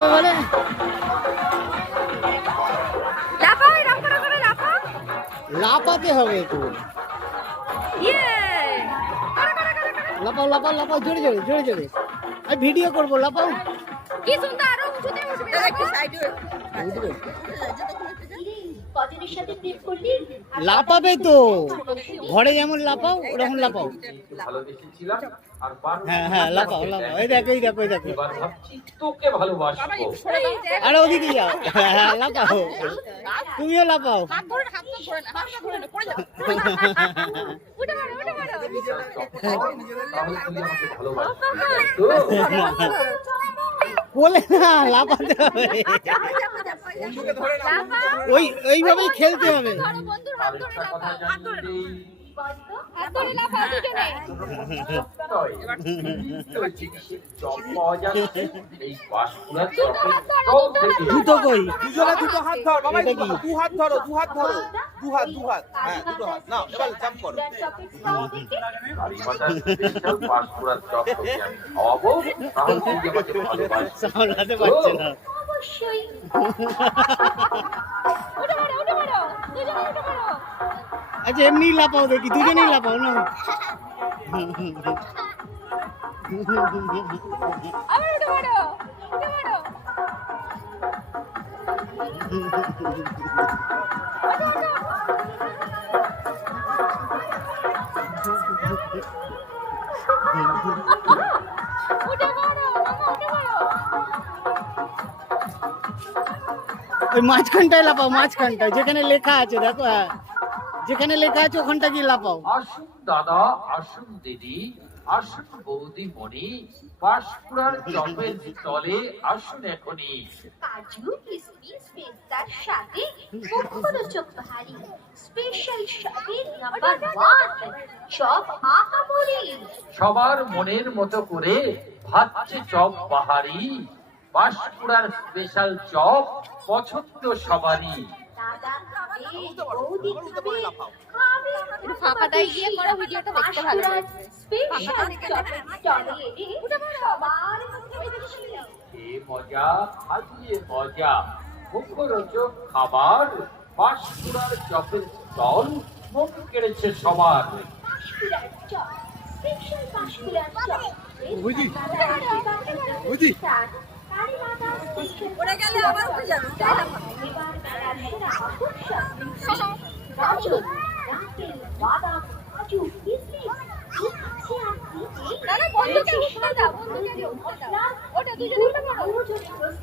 বলে লাফাতে হবে তো। লাফাও লাফাও লাফাও, জোরে জোরে জোরে জোরে। আমি ভিডিও করবো, লাফাও। কি সুন্দর, আরো উঁচুতে উঠবে। একটু সাইডে লাফাবে তো, ঘরে যেমন লাফাও ওরকম লাফাও। হ্যাঁ হ্যাঁ, লাফাও লাফাও। এই দেখো এই দেখো এই দেখো। আরে ওদিকে যাও। হ্যাঁ লাফাও, তুমিও লাফাও। বলে না, লাফাতে হবে, ওইভাবেই খেলতে হবে। দুটো কই, দুজনে দুটো হাত ধর বাবা, দু হাত ধরো, দু হাত ধরো, দু হাত হ্যাঁ দুটো হাত নাও, এবার জাম্প করো। সামলাতে পারছে না। আচ্ছা এমনি লাফাও দেখি, দুজনেই লাফাও না। ওই মাঝখানটায় লাফাও, মাঝখানটায় যেখানে লেখা আছে, দেখো হ্যাঁ যেখানে লেখা আছে ওখানটা গিয়ে লাফাও। আসুন দাদা, আসুন দিদি, আসুন বৌদি মনি, পাঁশকুড়ার চপের তলে আসুন এখনই। কাজু কিশমিশ পেস্তার সাথে মুখরোচক ভারী স্পেশাল শপের নাম্বার 1 চপ আহামরি। সবার মনের মতো করে ভাজছে চপ বাহারি, পাঁশকুড়ার স্পেশাল চপ পছন্দ সবারই। দাদা খাবে, বৌদি খাবে, একটু ফাঁকাটায় গিয়ে করো, ভিডিওটা দেখতে ভালো লাগবে। স্পেশাল চপের স্টলে এনে সবার মধ্যে খুশি। এ মজা আজিয়ে মজা, মুখরোচক খাবার, পাঁশকুড়ার চপের স্টল মন কেড়েছে সবার। পাঁশকুড়ার চপ, স্পেশাল পাঁশকুড়ার চপ। বুঝি বুঝি ওরা গেলে আবার উঠে যাবে। গাজর, নারকেল, বাদাম, কাজু, কিশমিশ, বন্ধুকে উঠতে দাও, বন্ধুকে উঠতে দাও। ওটা দুজনে উঠে পড়ো।